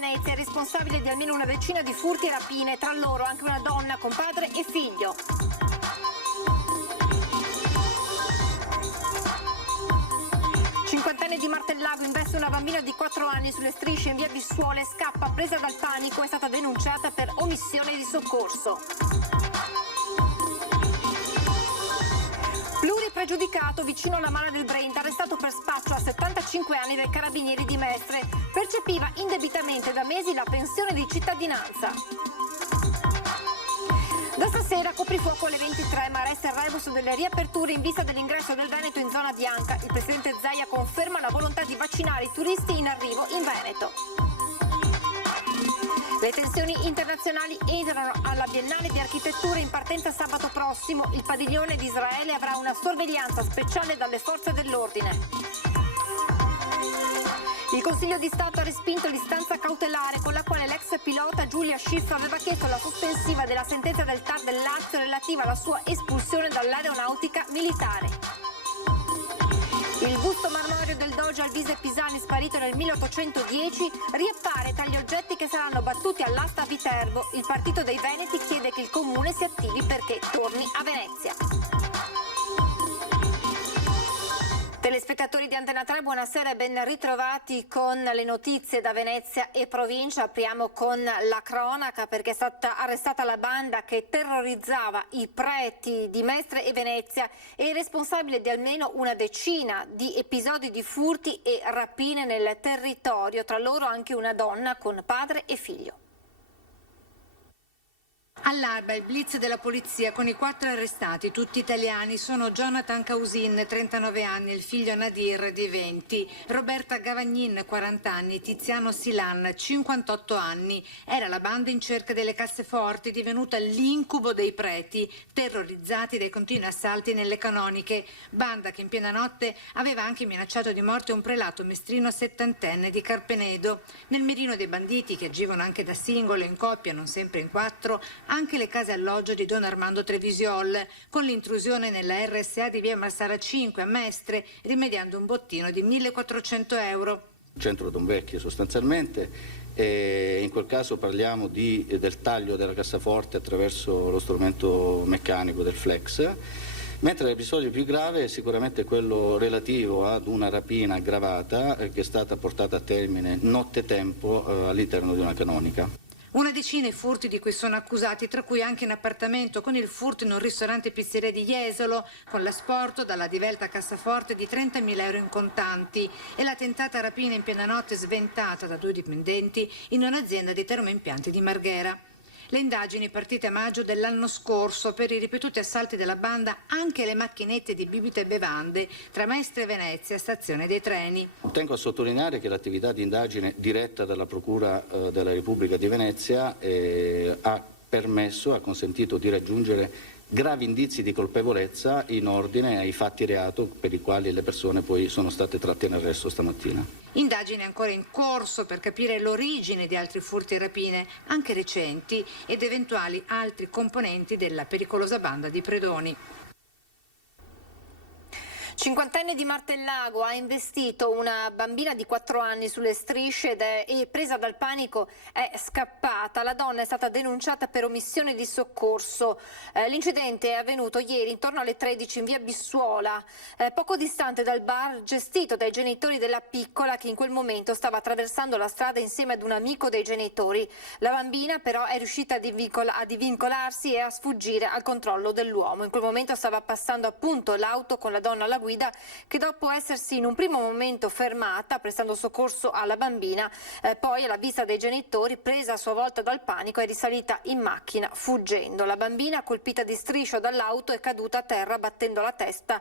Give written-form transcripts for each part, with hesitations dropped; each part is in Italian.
Venezia è responsabile di almeno una decina di furti e rapine, tra loro anche una donna con padre e figlio. Cinquantenne di Martellago investe una bambina di 4 anni sulle strisce in via Bissuole, scappa presa dal panico, è stata denunciata per omissione di soccorso. Pluripregiudicato vicino alla Mala del Brenta, arrestato per spaccio a 75 anni dai carabinieri di Mestre. Percepiva indebitamente da mesi la pensione di cittadinanza. Da stasera coprifuoco alle 23, ma resta il rebus delle riaperture in vista dell'ingresso del Veneto in zona bianca. Il presidente Zaia conferma la volontà di vaccinare i turisti in arrivo in Veneto. Le tensioni internazionali entrano alla Biennale di Architettura in partenza sabato prossimo. Il padiglione di Israele avrà una sorveglianza speciale dalle forze dell'ordine. Il Consiglio di Stato ha respinto l'istanza cautelare con la quale l'ex pilota Giulia Schiff aveva chiesto la sospensiva della sentenza del TAR del Lazio relativa alla sua espulsione dall'aeronautica militare. Il busto marmorio del doge Alvise Pisani, sparito nel 1810, riappare tra gli oggetti che saranno battuti all'asta a Viterbo. Il Partito dei Veneti chiede che il comune si attivi perché torni a Venezia. Telespettatori di Antena 3, buonasera e ben ritrovati con le notizie da Venezia e provincia. Apriamo con la cronaca perché è stata arrestata la banda che terrorizzava i preti di Mestre e Venezia e responsabile di almeno una decina di episodi di furti e rapine nel territorio, tra loro anche una donna con padre e figlio. All'alba il blitz della polizia con i 4 arrestati, tutti italiani, sono Jonathan Causin, 39 anni, e il figlio Nadir, di 20, Roberta Gavagnin, 40 anni, Tiziano Silan, 58 anni. Era la banda in cerca delle casseforti, divenuta l'incubo dei preti, terrorizzati dai continui assalti nelle canoniche. Banda che in piena notte aveva anche minacciato di morte un prelato mestrino settantenne di Carpenedo. Nel mirino dei banditi, che agivano anche da singolo, in coppia, non sempre in 4, anche le case alloggio di Don Armando Trevisiol, con l'intrusione nella RSA di via Massara 5 a Mestre, rimediando un bottino di 1.400 euro. Centro Don Vecchio sostanzialmente, in quel caso parliamo del taglio della cassaforte attraverso lo strumento meccanico del flex, mentre l'episodio più grave è sicuramente quello relativo ad una rapina aggravata che è stata portata a termine nottetempo all'interno di una canonica. Una decina i furti di cui sono accusati, tra cui anche in appartamento, con il furto in un ristorante pizzeria di Jesolo, con l'asporto dalla divelta cassaforte di 30.000 euro in contanti e la tentata rapina in piena notte sventata da 2 dipendenti in un'azienda di termoimpianti di Marghera. Le indagini partite a maggio dell'anno scorso per i ripetuti assalti della banda anche le macchinette di bibite e bevande tra Mestre e Venezia, stazione dei treni. Tengo a sottolineare che l'attività di indagine diretta dalla Procura della Repubblica di Venezia ha consentito di raggiungere gravi indizi di colpevolezza in ordine ai fatti reato per i quali le persone poi sono state tratte in arresto stamattina. Indagine ancora in corso per capire l'origine di altri furti e rapine, anche recenti, ed eventuali altri componenti della pericolosa banda di predoni. Cinquantenne di Martellago ha investito una bambina di 4 anni sulle strisce e presa dal panico è scappata. La donna è stata denunciata per omissione di soccorso. L'incidente è avvenuto ieri intorno alle 13 in via Bissuola, poco distante dal bar gestito dai genitori della piccola che in quel momento stava attraversando la strada insieme ad un amico dei genitori. La bambina però è riuscita a divincolarsi e a sfuggire al controllo dell'uomo. In quel momento stava passando appunto l'auto con la donna alla guida, che dopo essersi in un primo momento fermata prestando soccorso alla bambina, poi alla vista dei genitori, presa a sua volta dal panico, è risalita in macchina fuggendo. La bambina, colpita di striscio dall'auto, è caduta a terra battendo la testa,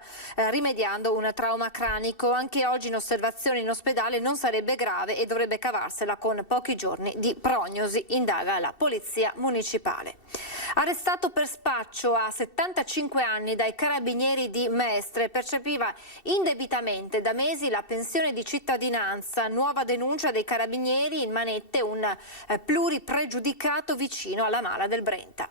rimediando un trauma cranico. Anche oggi in osservazione in ospedale, non sarebbe grave e dovrebbe cavarsela con pochi giorni di prognosi, indaga la polizia municipale. Arrestato per spaccio a 75 anni dai carabinieri di Mestre, percepiva indebitamente da mesi la pensione di cittadinanza. Nuova denuncia dei carabinieri, in manette un pluripregiudicato vicino alla Mala del Brenta.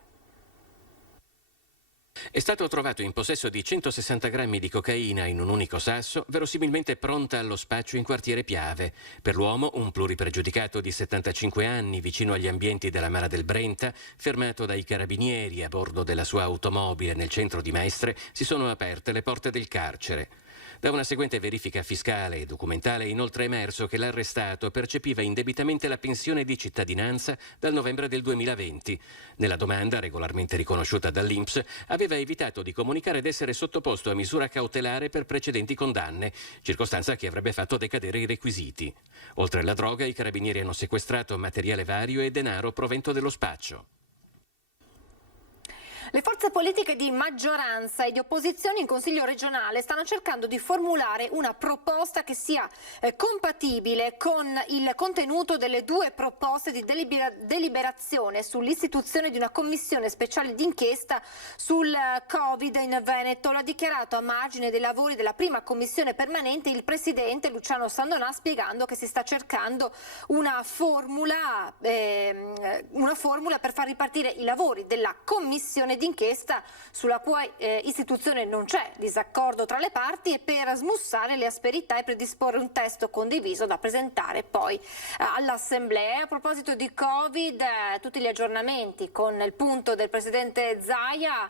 È stato trovato in possesso di 160 grammi di cocaina in un unico sasso, verosimilmente pronta allo spaccio in quartiere Piave. Per l'uomo, un pluripregiudicato di 75 anni, vicino agli ambienti della Mara del Brenta, fermato dai carabinieri a bordo della sua automobile nel centro di Mestre, si sono aperte le porte del carcere. Da una seguente verifica fiscale e documentale è inoltre emerso che l'arrestato percepiva indebitamente la pensione di cittadinanza dal novembre del 2020. Nella domanda, regolarmente riconosciuta dall'INPS, aveva evitato di comunicare ed essere sottoposto a misura cautelare per precedenti condanne, circostanza che avrebbe fatto decadere i requisiti. Oltre alla droga, i carabinieri hanno sequestrato materiale vario e denaro provento dello spaccio. Le forze politiche di maggioranza e di opposizione in Consiglio regionale stanno cercando di formulare una proposta che sia compatibile con il contenuto delle due proposte di deliberazione sull'istituzione di una commissione speciale d'inchiesta sul Covid in Veneto. Lo ha dichiarato a margine dei lavori della prima commissione permanente il presidente Luciano Sandonà, spiegando che si sta cercando una formula per far ripartire i lavori della commissione d'inchiesta, sulla cui istituzione non c'è disaccordo tra le parti, e per smussare le asperità e predisporre un testo condiviso da presentare poi all'Assemblea. A proposito di Covid, tutti gli aggiornamenti con il punto del presidente Zaia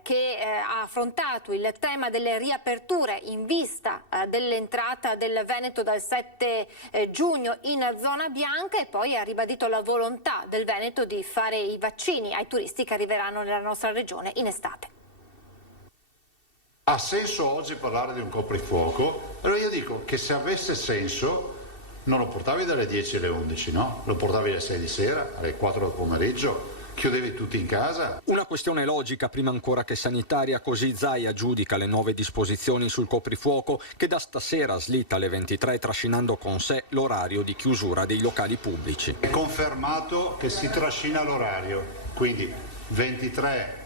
che ha affrontato il tema delle riaperture in vista dell'entrata del Veneto dal 7 giugno in zona bianca, e poi ha ribadito la volontà del Veneto di fare i vaccini ai turisti che arriveranno nella nostra regione in estate. Ha senso oggi parlare di un coprifuoco? Allora io dico che se avesse senso non lo portavi dalle 10 alle 11, no? Lo portavi alle 6 di sera, alle 4 del pomeriggio, chiudevi tutti in casa. Una questione logica prima ancora che sanitaria, così Zaia giudica le nuove disposizioni sul coprifuoco che da stasera slitta alle 23, trascinando con sé l'orario di chiusura dei locali pubblici. È confermato che si trascina l'orario, quindi 23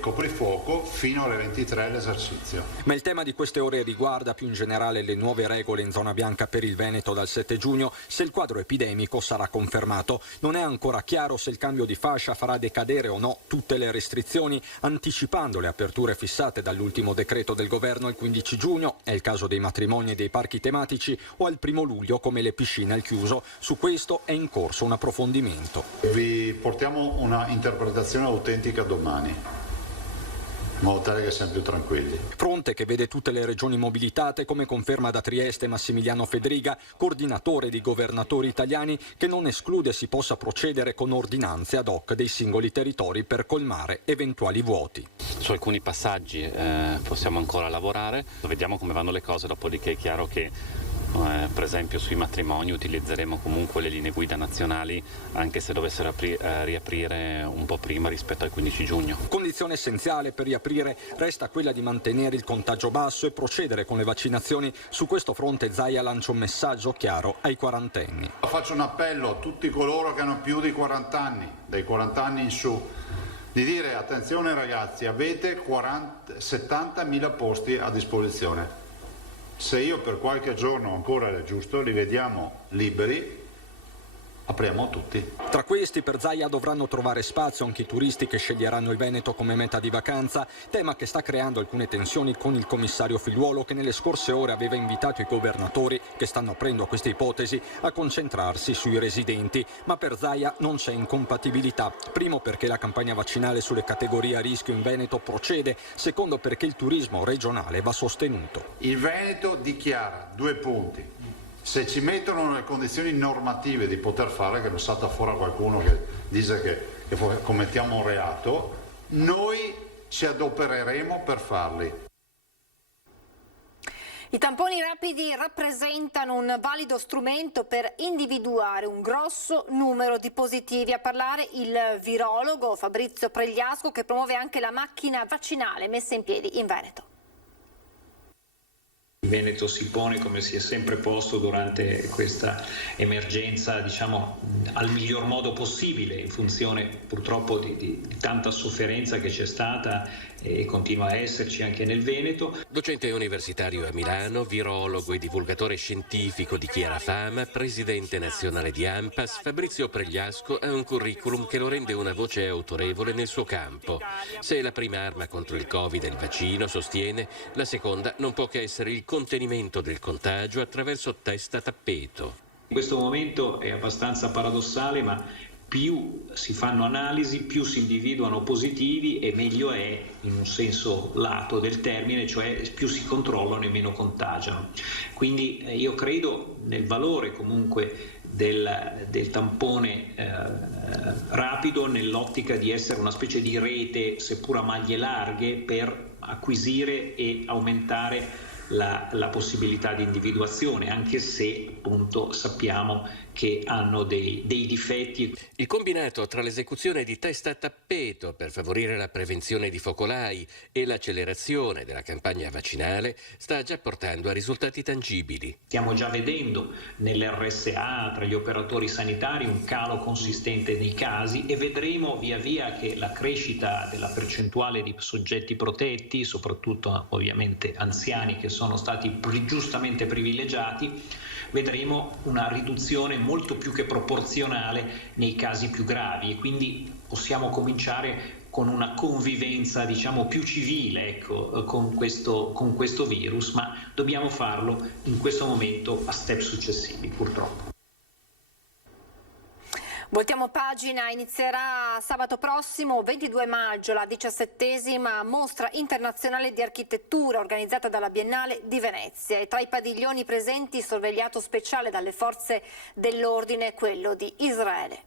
coprifuoco fino alle 23 l'esercizio. Ma il tema di queste ore riguarda più in generale le nuove regole in zona bianca per il Veneto dal 7 giugno, se il quadro epidemico sarà confermato. Non è ancora chiaro se il cambio di fascia farà decadere o no tutte le restrizioni, anticipando le aperture fissate dall'ultimo decreto del governo il 15 giugno, è il caso dei matrimoni e dei parchi tematici, o al 1 luglio come le piscine al chiuso. Su questo è in corso un approfondimento. Vi portiamo una interpretazione autentica domani, in modo tale che siamo più tranquilli. Fronte che vede tutte le regioni mobilitate, come conferma da Trieste Massimiliano Fedriga, coordinatore di governatori italiani, che non esclude si possa procedere con ordinanze ad hoc dei singoli territori per colmare eventuali vuoti. Su alcuni passaggi possiamo ancora lavorare, vediamo come vanno le cose, dopodiché è chiaro che per esempio sui matrimoni utilizzeremo comunque le linee guida nazionali, anche se dovessero riaprire un po' prima rispetto al 15 giugno. Condizione essenziale per riaprire resta quella di mantenere il contagio basso e procedere con le vaccinazioni. Su questo fronte Zaia lancia un messaggio chiaro ai quarantenni. Faccio un appello a tutti coloro che hanno più di 40 anni, dai 40 anni in su, di dire: attenzione ragazzi, avete 70.000 posti a disposizione. Se io per qualche giorno ancora è giusto, li vediamo liberi, apriamo tutti. Tra questi per Zaia dovranno trovare spazio anche i turisti che sceglieranno il Veneto come meta di vacanza, tema che sta creando alcune tensioni con il commissario Figliuolo, che nelle scorse ore aveva invitato i governatori che stanno aprendo questa ipotesi a concentrarsi sui residenti. Ma per Zaia non c'è incompatibilità, primo perché la campagna vaccinale sulle categorie a rischio in Veneto procede, secondo perché il turismo regionale va sostenuto. Il Veneto dichiara 2 punti. Se ci mettono nelle condizioni normative di poter fare, che non salta fuori qualcuno che dice che commettiamo un reato, noi ci adopereremo per farli. I tamponi rapidi rappresentano un valido strumento per individuare un grosso numero di positivi. A parlare il virologo Fabrizio Pregliasco, che promuove anche la macchina vaccinale messa in piedi in Veneto. Veneto si pone come si è sempre posto durante questa emergenza, diciamo, al miglior modo possibile, in funzione purtroppo di tanta sofferenza che c'è stata e continua a esserci anche nel Veneto. Docente universitario a Milano, virologo e divulgatore scientifico di chiara fama, presidente nazionale di ANPAS, Fabrizio Pregliasco ha un curriculum che lo rende una voce autorevole nel suo campo. Se la prima arma contro il Covid è il vaccino, sostiene, la seconda non può che essere il contenimento del contagio attraverso test a tappeto. In questo momento è abbastanza paradossale, ma più si fanno analisi, più si individuano positivi e meglio è, in un senso lato del termine, cioè più si controllano e meno contagiano. Quindi io credo nel valore comunque del tampone rapido, nell'ottica di essere una specie di rete, seppur a maglie larghe, per acquisire e aumentare la possibilità di individuazione, anche se appunto sappiamo che hanno dei difetti. Il combinato tra l'esecuzione di test a tappeto per favorire la prevenzione di focolai e l'accelerazione della campagna vaccinale sta già portando a risultati tangibili. Stiamo già vedendo nell'RSA tra gli operatori sanitari un calo consistente nei casi e vedremo via via che la crescita della percentuale di soggetti protetti, soprattutto ovviamente anziani che sono stati giustamente privilegiati, vedremo una riduzione molto più che proporzionale nei casi più gravi e quindi possiamo cominciare con una convivenza, diciamo, più civile, ecco, con questo virus, ma dobbiamo farlo in questo momento a step successivi, purtroppo. Voltiamo pagina, inizierà sabato prossimo, 22 maggio, la 17ª mostra internazionale di architettura organizzata dalla Biennale di Venezia e tra i padiglioni presenti sorvegliato speciale dalle forze dell'ordine quello di Israele.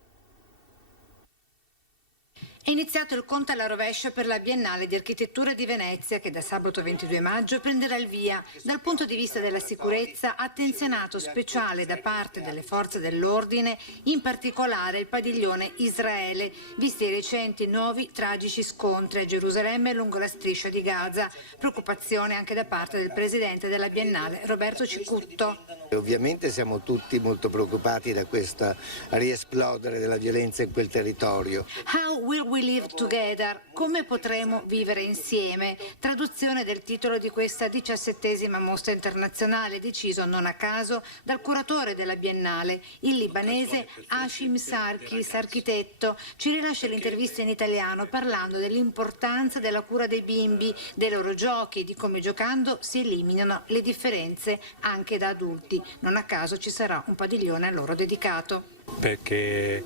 È iniziato il conto alla rovescia per la Biennale di Architettura di Venezia che da sabato 22 maggio prenderà il via. Dal punto di vista della sicurezza, attenzionato speciale da parte delle forze dell'ordine, in particolare il padiglione Israele, visti i recenti nuovi tragici scontri a Gerusalemme e lungo la striscia di Gaza. Preoccupazione anche da parte del presidente della Biennale, Roberto Cicutto. Ovviamente siamo tutti molto preoccupati da questo riesplodere della violenza in quel territorio. How will we live together? Come potremo vivere insieme? Traduzione del titolo di questa 17ª mostra internazionale, deciso non a caso dal curatore della Biennale, il libanese Hashim Sarkis, architetto. Ci rilascia l'intervista in italiano parlando dell'importanza della cura dei bimbi, dei loro giochi e di come giocando si eliminano le differenze anche da adulti. Non a caso ci sarà un padiglione a loro dedicato. Perché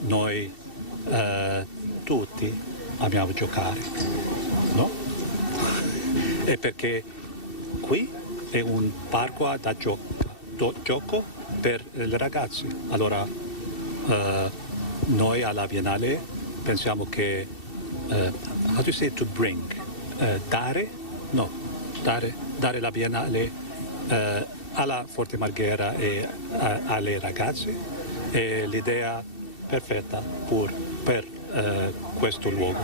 noi tutti amiamo giocare, no? E perché qui è un parco da gioco per i ragazzi. Allora noi alla Biennale pensiamo che how do you say to bring? Dare la Biennale alla Forte Marghera e alle ragazze è l'idea perfetta per questo luogo.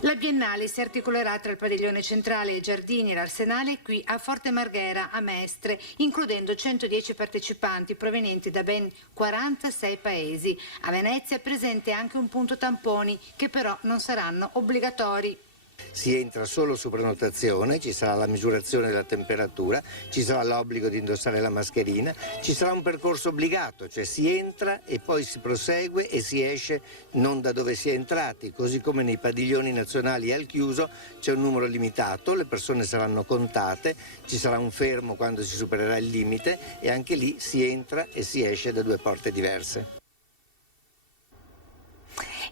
La Biennale si articolerà tra il padiglione centrale e i giardini e l'Arsenale qui a Forte Marghera a Mestre, includendo 110 partecipanti provenienti da ben 46 paesi. A Venezia è presente anche un punto tamponi che però non saranno obbligatori. Si entra solo su prenotazione, ci sarà la misurazione della temperatura, ci sarà l'obbligo di indossare la mascherina, ci sarà un percorso obbligato, cioè si entra e poi si prosegue e si esce non da dove si è entrati, così come nei padiglioni nazionali al chiuso c'è un numero limitato, le persone saranno contate, ci sarà un fermo quando si supererà il limite e anche lì si entra e si esce da due porte diverse.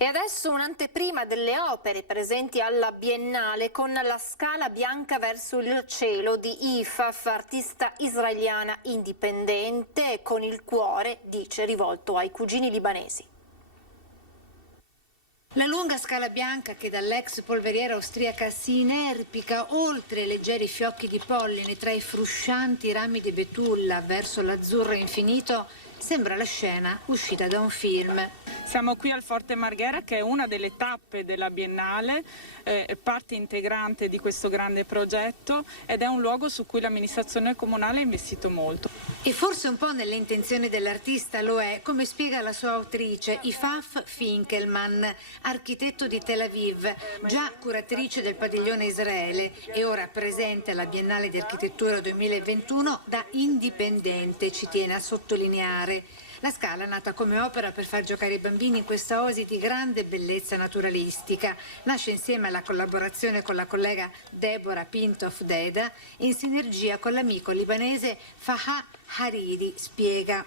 E adesso un'anteprima delle opere presenti alla Biennale con la Scala bianca verso il cielo di Ifaf, artista israeliana indipendente con il cuore, dice, rivolto ai cugini libanesi. La lunga scala bianca che dall'ex polveriera austriaca si inerpica oltre i leggeri fiocchi di polline tra i fruscianti rami di betulla verso l'azzurro infinito Sembra la scena uscita da un film. Siamo qui al Forte Marghera, che è una delle tappe della Biennale, parte integrante di questo grande progetto, ed è un luogo su cui l'amministrazione comunale ha investito molto. E forse un po' nelle intenzioni dell'artista lo è, come spiega la sua autrice, Ifaf Finkelman, architetto di Tel Aviv, già curatrice del padiglione Israele e ora presente alla Biennale di Architettura 2021 da indipendente, ci tiene a sottolineare. La Scala, nata come opera per far giocare i bambini in questa oasi di grande bellezza naturalistica, nasce insieme alla collaborazione con la collega Deborah Pintoff Deda in sinergia con l'amico libanese Fahad Hariri, spiega.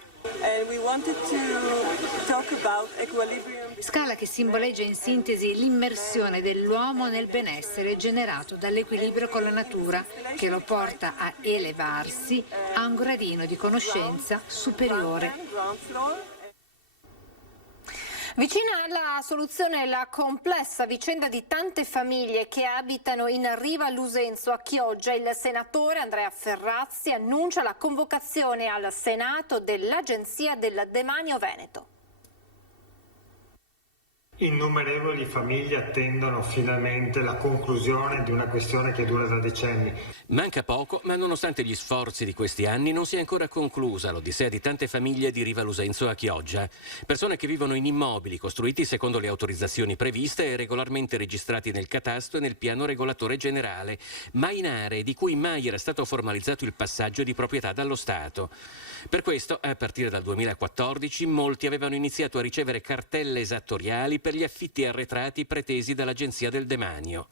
Scala che simboleggia in sintesi l'immersione dell'uomo nel benessere generato dall'equilibrio con la natura, che lo porta a elevarsi a un gradino di conoscenza superiore. Vicina alla soluzione la complessa vicenda di tante famiglie che abitano in Riva Lusenzo a Chioggia. Il senatore Andrea Ferrazzi annuncia la convocazione al Senato dell'Agenzia del Demanio Veneto. Innumerevoli famiglie attendono finalmente la conclusione di una questione che dura da decenni. Manca poco, ma nonostante gli sforzi di questi anni non si è ancora conclusa l'odissea di tante famiglie di Riva Lusenzo a Chioggia. Persone che vivono in immobili costruiti secondo le autorizzazioni previste e regolarmente registrati nel catasto e nel piano regolatore generale, ma in aree di cui mai era stato formalizzato il passaggio di proprietà dallo Stato. Per questo, a partire dal 2014, molti avevano iniziato a ricevere cartelle esattoriali per gli affitti arretrati pretesi dall'Agenzia del Demanio.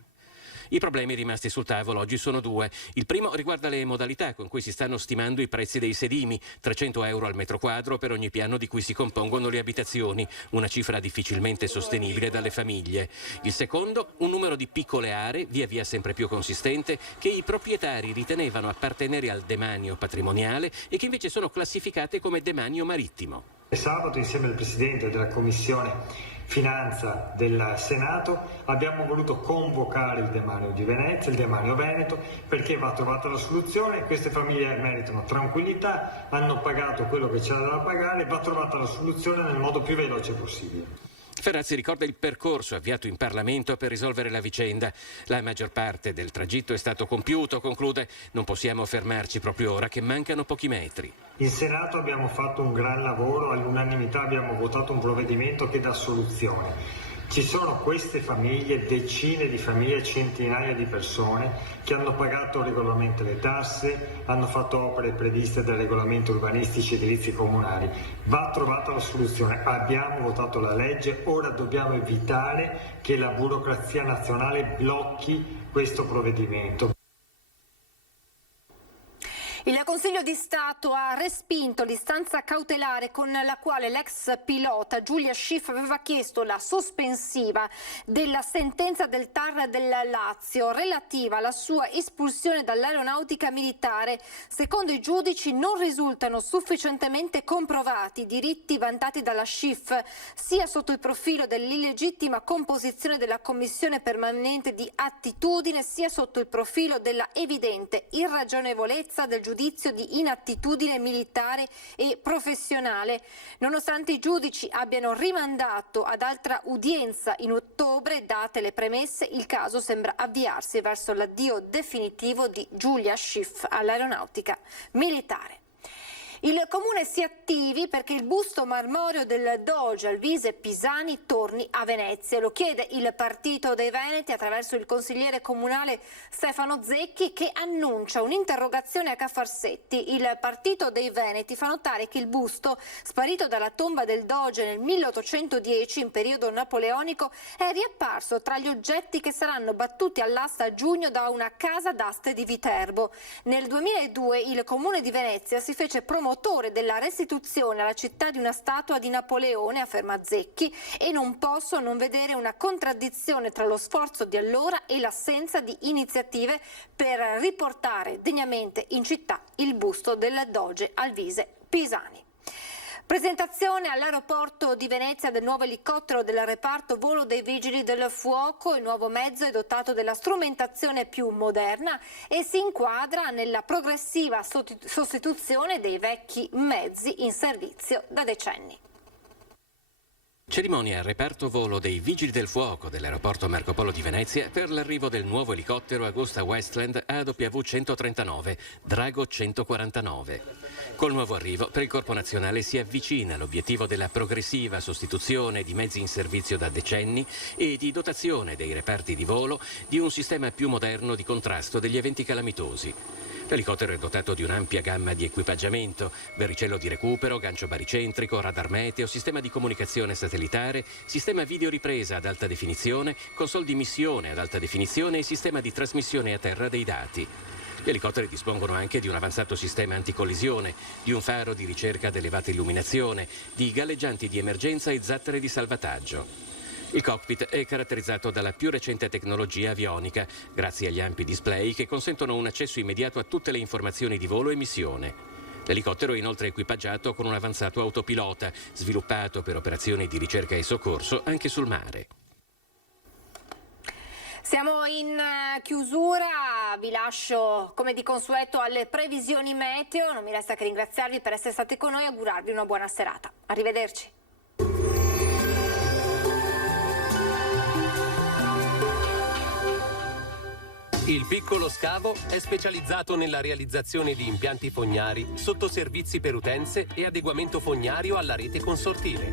I problemi rimasti sul tavolo oggi sono due. Il primo riguarda le modalità con cui si stanno stimando i prezzi dei sedimi, 300 euro al metro quadro per ogni piano di cui si compongono le abitazioni, una cifra difficilmente sostenibile dalle famiglie. Il secondo, un numero di piccole aree, via via sempre più consistente, che i proprietari ritenevano appartenere al demanio patrimoniale e che invece sono classificate come demanio marittimo. Sabato, insieme al Presidente della Commissione Finanza del Senato, abbiamo voluto convocare il Demanio di Venezia, il Demanio Veneto, perché va trovata la soluzione. Queste famiglie meritano tranquillità, hanno pagato quello che c'era da pagare, va trovata la soluzione nel modo più veloce possibile. Ferrazzi ricorda il percorso avviato in Parlamento per risolvere la vicenda. La maggior parte del tragitto è stato compiuto, conclude. Non possiamo fermarci proprio ora che mancano pochi metri. In Senato abbiamo fatto un gran lavoro, all'unanimità abbiamo votato un provvedimento che dà soluzione. Ci sono queste famiglie, decine di famiglie, centinaia di persone che hanno pagato regolarmente le tasse, hanno fatto opere previste dai regolamenti urbanistici edilizi comunali. Va trovata la soluzione, abbiamo votato la legge, ora dobbiamo evitare che la burocrazia nazionale blocchi questo provvedimento. Il Consiglio di Stato ha respinto l'istanza cautelare con la quale l'ex pilota Giulia Schiff aveva chiesto la sospensiva della sentenza del TAR del Lazio relativa alla sua espulsione dall'aeronautica militare. Secondo i giudici non risultano sufficientemente comprovati i diritti vantati dalla Schiff, sia sotto il profilo dell'illegittima composizione della Commissione permanente di attitudine, sia sotto il profilo della evidente irragionevolezza del giudizio di inattitudine militare e professionale. Nonostante i giudici abbiano rimandato ad altra udienza in ottobre, date le premesse, il caso sembra avviarsi verso l'addio definitivo di Giulia Schiff all'aeronautica militare. Il Comune si attivi perché il busto marmoreo del Doge Alvise Pisani torni a Venezia. Lo chiede il Partito dei Veneti attraverso il consigliere comunale Stefano Zecchi, che annuncia un'interrogazione a Cafarsetti. Il Partito dei Veneti fa notare che il busto, sparito dalla tomba del Doge nel 1810 in periodo napoleonico, è riapparso tra gli oggetti che saranno battuti all'asta a giugno da una casa d'aste di Viterbo. Nel 2002 il Comune di Venezia si fece promotore della restituzione alla città di una statua di Napoleone, afferma Zecchi, e non posso non vedere una contraddizione tra lo sforzo di allora e l'assenza di iniziative per riportare degnamente in città il busto del Doge Alvise Pisani. Presentazione all'aeroporto di Venezia del nuovo elicottero del reparto volo dei Vigili del Fuoco. Il nuovo mezzo è dotato della strumentazione più moderna e si inquadra nella progressiva sostituzione dei vecchi mezzi in servizio da decenni. Cerimonia al reparto volo dei Vigili del Fuoco dell'aeroporto Marco Polo di Venezia per l'arrivo del nuovo elicottero Augusta Westland AW139 Drago 149. Col nuovo arrivo per il Corpo Nazionale si avvicina l'obiettivo della progressiva sostituzione di mezzi in servizio da decenni e di dotazione dei reparti di volo di un sistema più moderno di contrasto degli eventi calamitosi. L'elicottero è dotato di un'ampia gamma di equipaggiamento, verricello di recupero, gancio baricentrico, radar meteo, sistema di comunicazione satellitare, sistema videoripresa ad alta definizione, console di missione ad alta definizione e sistema di trasmissione a terra dei dati. Gli elicotteri dispongono anche di un avanzato sistema anticollisione, di un faro di ricerca ad elevata illuminazione, di galleggianti di emergenza e zattere di salvataggio. Il cockpit è caratterizzato dalla più recente tecnologia avionica, grazie agli ampi display che consentono un accesso immediato a tutte le informazioni di volo e missione. L'elicottero è inoltre equipaggiato con un avanzato autopilota, sviluppato per operazioni di ricerca e soccorso anche sul mare. Siamo in chiusura, vi lascio come di consueto alle previsioni meteo, non mi resta che ringraziarvi per essere stati con noi e augurarvi una buona serata. Arrivederci. Il Piccolo Scavo è specializzato nella realizzazione di impianti fognari, sottoservizi per utenze e adeguamento fognario alla rete consortile.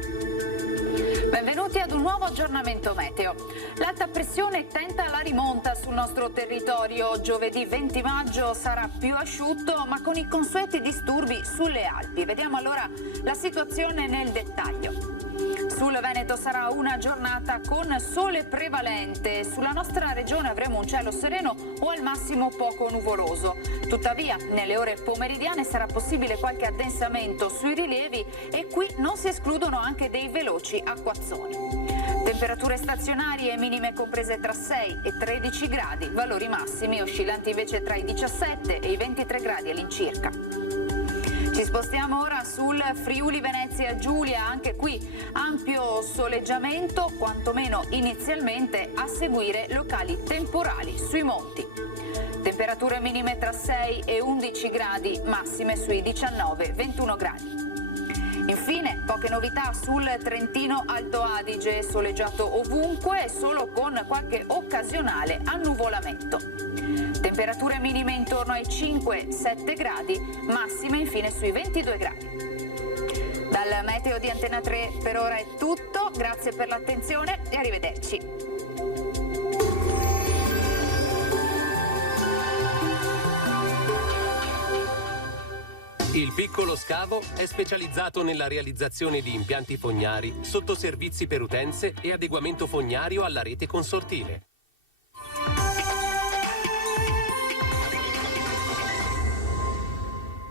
Benvenuti ad un nuovo aggiornamento meteo. L'alta pressione tenta la rimonta sul nostro territorio. Giovedì 20 maggio sarà più asciutto, ma con i consueti disturbi sulle Alpi. Vediamo allora la situazione nel dettaglio. Sul Veneto sarà una giornata con sole prevalente. Sulla nostra regione avremo un cielo sereno o al massimo poco nuvoloso. Tuttavia, nelle ore pomeridiane sarà possibile qualche addensamento sui rilievi e qui non si escludono anche dei veloci acquazzoni. Temperature stazionarie minime comprese tra 6 e 13 gradi, valori massimi oscillanti invece tra i 17 e i 23 gradi all'incirca. Ci spostiamo ora sul Friuli Venezia Giulia, anche qui ampio soleggiamento, quantomeno inizialmente, a seguire locali temporali sui monti. Temperature minime tra 6 e 11 gradi, massime sui 19-21 gradi. Infine, poche novità sul Trentino Alto Adige, soleggiato ovunque, solo con qualche occasionale annuvolamento. Temperature minime intorno ai 5-7 gradi, massime infine sui 22 gradi. Dal meteo di Antena 3 per ora è tutto, grazie per l'attenzione e arrivederci. Il Piccolo Scavo è specializzato nella realizzazione di impianti fognari, sottoservizi per utenze e adeguamento fognario alla rete consortile.